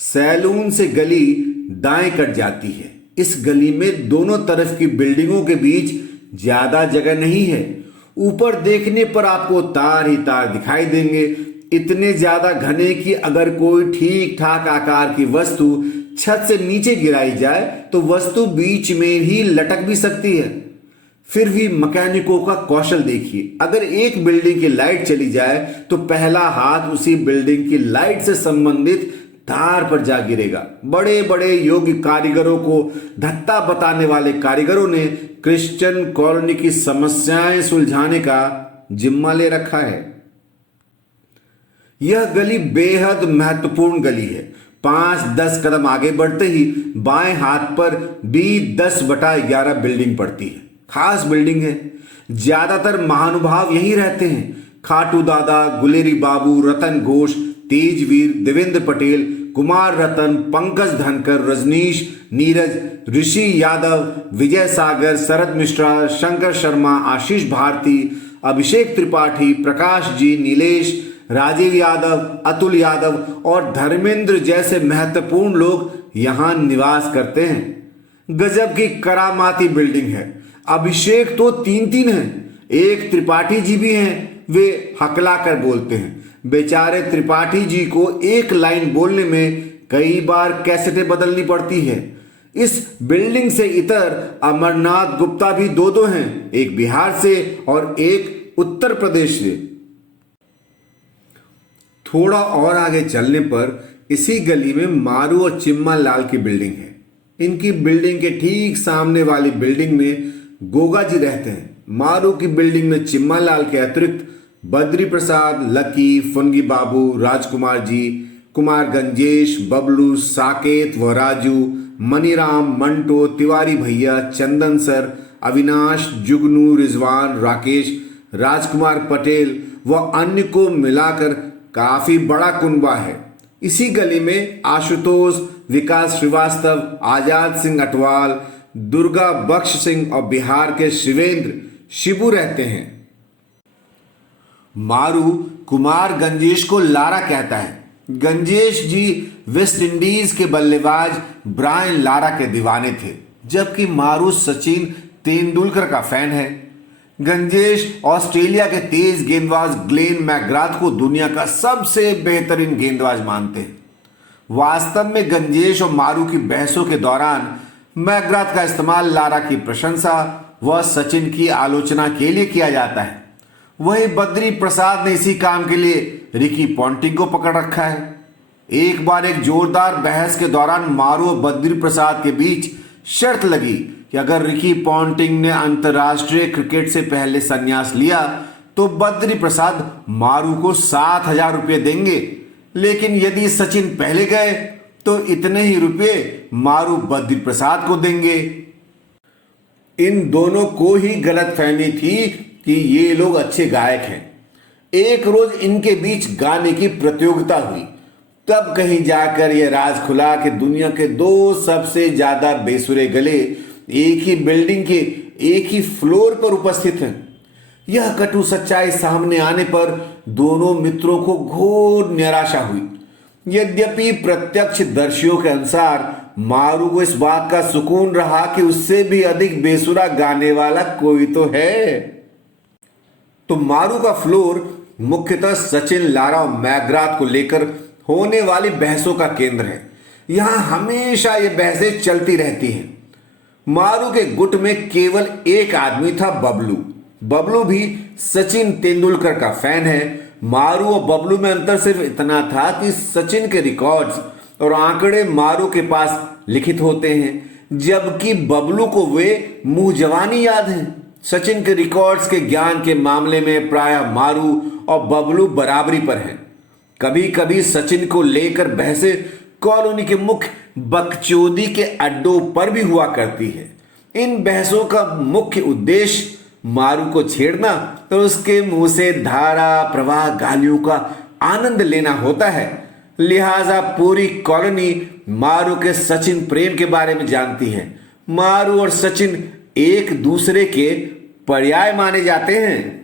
Salon से गली दाएं कट जाती है। इस गली में दोनों तरफ की बिल्डिंगों के बीच ज्यादा जगह नहीं है। ऊपर देखने पर आपको तार ही तार दिखाई देंगे, इतने ज्यादा घने कि अगर कोई ठीक ठाक आकार की वस्तु छत से नीचे गिराई जाए तो वस्तु बीच में ही लटक भी सकती है। फिर भी मैकेनिकों का कौशल देखिए, अगर एक बिल्डिंग की लाइट चली जाए तो पहला हाथ उसी बिल्डिंग की लाइट से संबंधित तार पर जा गिरेगा। बड़े बड़े योग्य कारीगरों को धत्ता बताने वाले कारीगरों ने क्रिश्चियन कॉलोनी की समस्याएं सुलझाने का जिम्मा ले रखा है। यह गली बेहद महत्वपूर्ण गली है। 5-10 कदम आगे बढ़ते ही बाएं हाथ पर B10/11 बिल्डिंग पड़ती है। खास बिल्डिंग है, ज्यादातर महानुभाव यहीं रहते हैं। खाटू दादा, गुलेरी बाबू, रतन घोष, तेजवीर, देवेंद्र पटेल, कुमार रतन, पंकज धनकर, रजनीश, नीरज, ऋषि यादव, विजय सागर, शरद मिश्रा, शंकर शर्मा, आशीष भारती, अभिषेक त्रिपाठी, प्रकाश जी, नीलेश, राजीव यादव, अतुल यादव और धर्मेंद्र जैसे महत्वपूर्ण लोग यहां निवास करते हैं। गजब की करामाती बिल्डिंग है। अभिषेक तो 3-3 हैं। एक त्रिपाठी जी भी हैं, वे हकला कर बोलते हैं। बेचारे त्रिपाठी जी को एक लाइन बोलने में कई बार कैसेटें बदलनी पड़ती है। इस बिल्डिंग से इतर अमरनाथ गुप्ता भी 2 हैं, एक बिहार से और एक उत्तर प्रदेश से। थोड़ा और आगे चलने पर इसी गली में मारू और चिम्मा लाल की बिल्डिंग है। इनकी बिल्डिंग के ठीक सामने वाली बिल्डिंग में गोगा जी रहते हैं। मारू की बिल्डिंग में चिम्मा लाल के अतिरिक्त बद्री प्रसाद, लकी, फुनगी बाबू, राजकुमार जी, कुमार गंजेश, बबलू, साकेत व राजू, मनीराम, मंटो, तिवारी भैया, चंदन सर, अविनाश, जुगनू, रिजवान, राकेश, राजकुमार पटेल व अन्य को मिलाकर काफी बड़ा कुनबा है। इसी गली में आशुतोष, विकास श्रीवास्तव, आजाद सिंह अटवाल, दुर्गा बख्श सिंह और बिहार के शिवेंद्र शिबू रहते हैं। मारू कुमार गंजेश को लारा कहता है। गंजेश जी वेस्ट इंडीज के बल्लेबाज ब्रायन लारा के दीवाने थे, जबकि मारू सचिन तेंदुलकर का फैन है। गंजेश ऑस्ट्रेलिया के तेज गेंदबाज ग्लेन मैकग्राथ को दुनिया का सबसे बेहतरीन गेंदबाज मानते हैं। वास्तव में गंजेश और मारू की बहसों के दौरान मैकग्राथ का इस्तेमाल लारा की प्रशंसा व सचिन की आलोचना के लिए किया जाता है। वही बद्री प्रसाद ने इसी काम के लिए रिकी पॉन्टिंग को पकड़ रखा है। एक बार एक जोरदार बहस के दौरान मारू और बद्री प्रसाद के बीच शर्त लगी कि अगर रिकी पॉन्टिंग ने अंतर्राष्ट्रीय क्रिकेट से पहले संन्यास लिया तो बद्री प्रसाद मारू को 7,000 रुपये देंगे, लेकिन यदि सचिन पहले गए तो इतने ही रुपये मारू बद्री प्रसाद को देंगे। इन दोनों को ही गलतफहमी थी कि ये लोग अच्छे गायक हैं। एक रोज इनके बीच गाने की प्रतियोगिता हुई। तब कहीं जाकर यह राज खुला कि दुनिया के 2 सबसे ज्यादा बेसुरे गले एक ही बिल्डिंग के एक ही फ्लोर पर उपस्थित हैं। यह कटु सच्चाई सामने आने पर दोनों मित्रों को घोर निराशा हुई। यद्यपि प्रत्यक्षदर्शियों के अनुसार मारू को इस बात का सुकून रहा कि उससे भी अधिक बेसुरा गाने वाला कोई तो है। तो मारू का फ्लोर मुख्यतः सचिन, लारा और मैकग्राथ को लेकर होने वाली बहसों का केंद्र है। यहां हमेशा ये बहसें चलती रहती हैं। मारू के गुट में केवल एक आदमी था, बबलू। बबलू भी सचिन तेंदुलकर का फैन है। मारू और बबलू में अंतर सिर्फ इतना था कि सचिन के रिकॉर्ड्स और आंकड़े मारू के पास लिखित होते हैं, जबकि बबलू को वे मुंह जवानी याद हैं। सचिन के रिकॉर्ड्स के ज्ञान के मामले में प्रायः मारू और बबलू बराबरी पर हैं। कभी कभी सचिन को लेकर बहसें कॉलोनी के मुख्य बकचोदी के अड्डों पर भी हुआ करती है। इन बहसों का मुख्य उद्देश्य मारू को छेड़ना तो उसके मुंह से धारा प्रवाह गालियों का आनंद लेना होता है। लिहाजा पूरी कॉलोनी मारू के सचिन प्रेम के बारे में जानती है। मारू और सचिन एक दूसरे के पर्याय माने जाते हैं।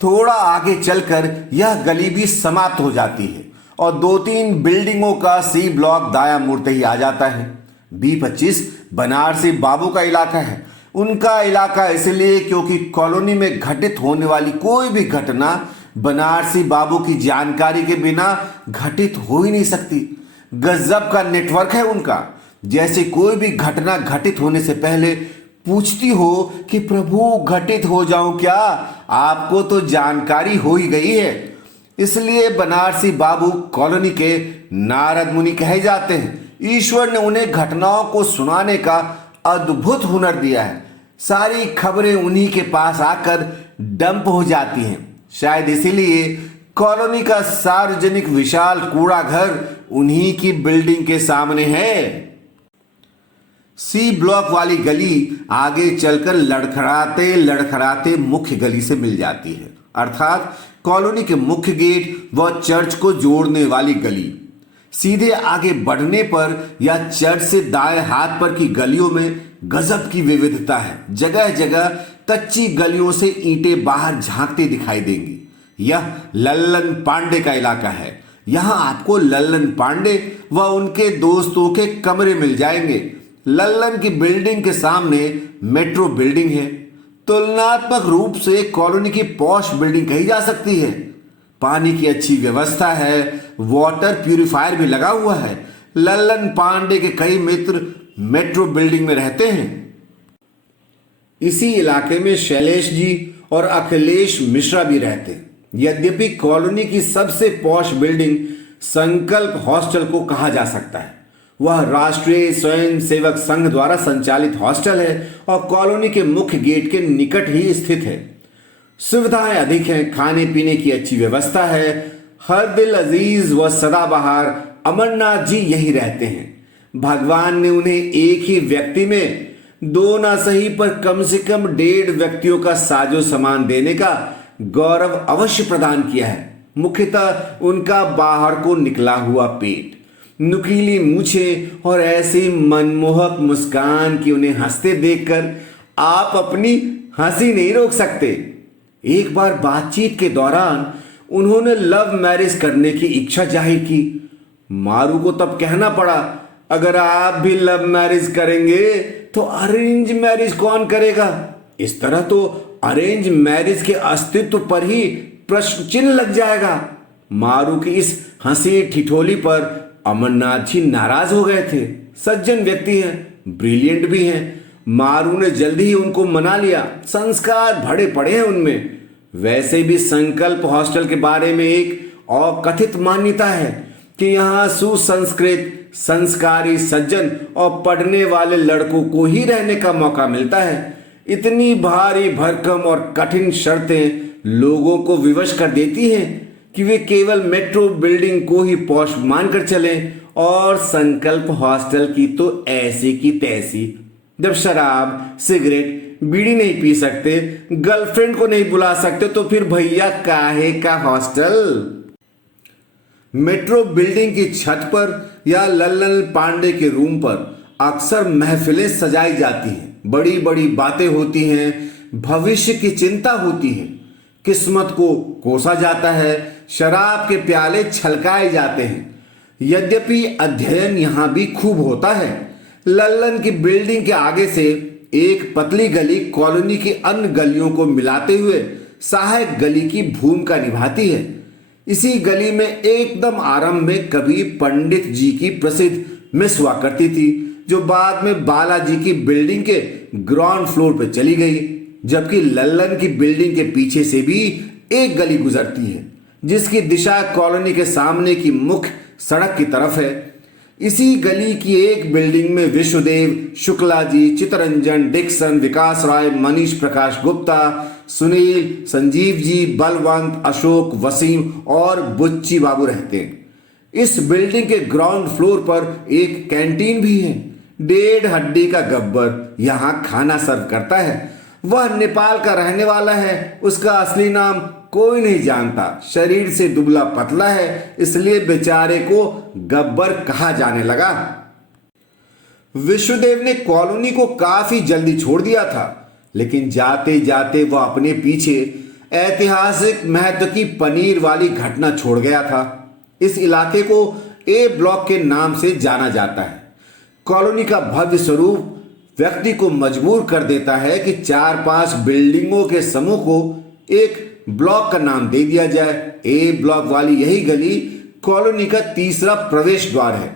थोड़ा आगे चलकर यह गली भी समाप्त हो जाती है और 2-3 बिल्डिंगों का सी ब्लॉक दाया मुड़ते ही आ जाता है। B25 बनारसी बाबू का इलाका है। उनका इलाका इसलिए क्योंकि कॉलोनी में घटित होने वाली कोई भी घटना बनारसी बाबू की जानकारी के बिना घटित हो ही नहीं सकती। गजब का नेटवर्क है उनका। जैसे कोई भी घटना घटित होने से पहले पूछती हो कि प्रभु घटित हो जाऊं क्या, आपको तो जानकारी हो ही गई है। इसलिए बनारसी बाबू कॉलोनी के नारद मुनि कहे जाते हैं। ईश्वर ने उन्हें घटनाओं को सुनाने का अद्भुत हुनर दिया है। सारी खबरें उन्हीं के पास आकर डंप हो जाती हैं। शायद इसीलिए कॉलोनी का सार्वजनिक विशाल कूड़ा घर उन्हीं की बिल्डिंग के सामने है। सी ब्लॉक वाली गली आगे चलकर लड़खड़ाते लड़खड़ाते मुख्य गली से मिल जाती है, अर्थात कॉलोनी के मुख्य गेट व चर्च को जोड़ने वाली गली। सीधे आगे बढ़ने पर या चर्च से दाएं हाथ पर की गलियों में गजब की विविधता है। जगह जगह कच्ची गलियों से ईंटें बाहर झांकती दिखाई देंगी। यह लल्लन पांडे का इलाका है। यहाँ आपको लल्लन पांडे व उनके दोस्तों के कमरे मिल जाएंगे। लल्लन की बिल्डिंग के सामने मेट्रो बिल्डिंग है। तुलनात्मक रूप से कॉलोनी की पॉश बिल्डिंग कही जा सकती है। पानी की अच्छी व्यवस्था है, वाटर प्यूरिफायर भी लगा हुआ है। लल्लन पांडे के कई मित्र मेट्रो बिल्डिंग में रहते हैं। इसी इलाके में शैलेश जी और अखिलेश मिश्रा भी रहते हैं। यद्यपि कॉलोनी की सबसे पॉश बिल्डिंग संकल्प हॉस्टल को कहा जा सकता है। वह राष्ट्रीय स्वयं सेवक संघ द्वारा संचालित हॉस्टल है और कॉलोनी के मुख्य गेट के निकट ही स्थित है। सुविधाएं अधिक हैं, खाने पीने की अच्छी व्यवस्था है। हर दिल अजीज व सदाबहार अमरनाथ जी यही रहते हैं। भगवान ने उन्हें एक ही व्यक्ति में 2 ना सही पर कम से कम 1.5 व्यक्तियों का साजो सामान देने का गौरव अवश्य प्रदान किया है। मुख्यतः उनका बाहर को निकला हुआ पेट, नुकीली मूछें और ऐसी मनमोहक मुस्कान कि उन्हें हंसते देखकर आप अपनी हंसी नहीं रोक सकते। एक बार बातचीत के दौरान उन्होंने लव मैरिज करने की इच्छा जाहिर की। मारू को तब कहना पड़ा, अगर आप भी लव मैरिज करेंगे तो अरेंज मैरिज कौन करेगा। इस तरह तो अरेंज मैरिज के अस्तित्व पर ही प्रश्न चिन्ह लग जाएगा। मारू की इस हंसी ठिठोली पर अमरनाथ जी नाराज हो गए थे। सज्जन व्यक्ति हैं, ब्रिलियंट भी हैं। मारू ने जल्दी ही उनको मना लिया। संस्कार भरे पड़े हैं उनमें। वैसे भी संकल्प हॉस्टल के बारे में एक और कथित मान्यता है कि यहाँ सुसंस्कृत, संस्कारी, सज्जन और पढ़ने वाले लड़कों को ही रहने का मौका मिलता है। इतनी भारी भरकम और कठिन शर्तें लोगों को विवश कर देती हैं कि वे केवल मेट्रो बिल्डिंग को ही पॉश मानकर चलें और संकल्प हॉस्टल की तो ऐसी की तैसी। जब शराब, सिगरेट, बीड़ी नहीं पी सकते, गर्लफ्रेंड को नहीं बुला सकते, तो फिर भैया काहे का हॉस्टल। मेट्रो बिल्डिंग की छत पर या लल्लन पांडे के रूम पर अक्सर महफिलें सजाई जाती हैं। बड़ी बड़ी बातें होती हैं, भविष्य की चिंता होती है, किस्मत को कोसा जाता है, शराब के प्याले छलकाए जाते हैं। यद्यपि अध्ययन यहां भी खूब होता है। लल्लन की बिल्डिंग के आगे से एक पतली गली कॉलोनी की अन्य गलियों को मिलाते हुए सहायक गली की भूमिका निभाती है। इसी गली में एकदम आरंभ में कभी पंडित जी की प्रसिद्ध मिस हुआ करती थी, जो बाद में बालाजी की बिल्डिंग के ग्राउंड फ्लोर पर चली गई। जबकि लल्लन की बिल्डिंग के पीछे से भी एक गली गुजरती है, जिसकी दिशा कॉलोनी के सामने की मुख्य सड़क की तरफ है। इसी गली की एक बिल्डिंग में विश्वदेव, शुक्ला जी, चितरंजन, डिक्सन, विकास राय, मनीष प्रकाश गुप्ता, सुनील, संजीव जी, बलवंत, अशोक, वसीम और बुच्ची बाबू रहते हैं। इस बिल्डिंग के ग्राउंड फ्लोर पर एक कैंटीन भी है। 1.5 हड्डी का गब्बर यहाँ खाना सर्व करता है। वह नेपाल का रहने वाला है। उसका असली नाम कोई नहीं जानता। शरीर से दुबला पतला है, इसलिए बेचारे को गब्बर कहा जाने लगा। विश्वदेव ने कॉलोनी को काफी जल्दी छोड़ दिया था, लेकिन जाते जाते वह अपने पीछे ऐतिहासिक महत्व की पनीर वाली घटना छोड़ गया था। इस इलाके को ए ब्लॉक के नाम से जाना जाता है। कॉलोनी का भव्य स्वरूप व्यक्ति को मजबूर कर देता है कि 4-5 बिल्डिंगों के समूह को एक ब्लॉक का नाम दे दिया जाए। ए ब्लॉक वाली यही गली कॉलोनी का तीसरा प्रवेश द्वार है,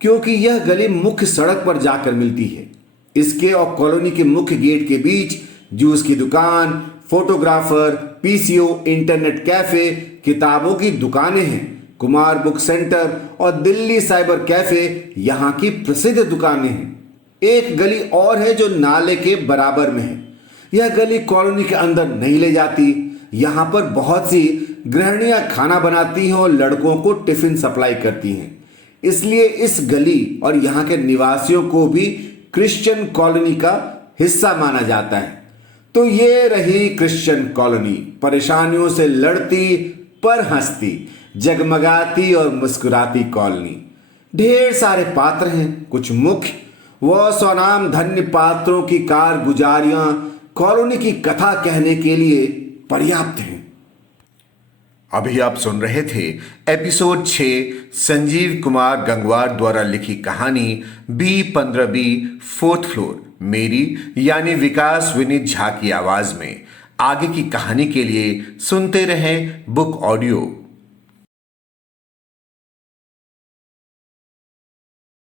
क्योंकि यह गली मुख्य सड़क पर जाकर मिलती है। इसके और कॉलोनी के मुख्य गेट के बीच जूस की दुकान, फोटोग्राफर, पीसीओ, इंटरनेट कैफे, किताबों की दुकानें हैं। कुमार बुक सेंटर और दिल्ली साइबर कैफे यहाँ की प्रसिद्ध दुकानें हैं। एक गली और है जो नाले के बराबर में है। यह गली कॉलोनी के अंदर नहीं ले जाती। यहाँ पर बहुत सी गृहिणियां खाना बनाती हैं और लड़कों को टिफिन सप्लाई करती हैं। इसलिए इस गली और यहाँ के निवासियों को भी क्रिश्चियन कॉलोनी का हिस्सा माना जाता है। तो ये रही क्रिश्चियन कॉलोनी, परेशानियों से लड़ती पर हंसती, जगमगाती और मुस्कुराती कॉलोनी। ढेर सारे पात्र हैं, कुछ मुख्य व स्वनाम धन्य पात्रों की कारगुजारियां कॉलोनी की कथा कहने के लिए पर्याप्त हैं। अभी आप सुन रहे थे एपिसोड 6 संजीव कुमार गंगवार द्वारा लिखी कहानी B15B 4th फ्लोर, मेरी यानी विकास विनीत झा की आवाज में। आगे की कहानी के लिए सुनते रहें बुक ऑडियो।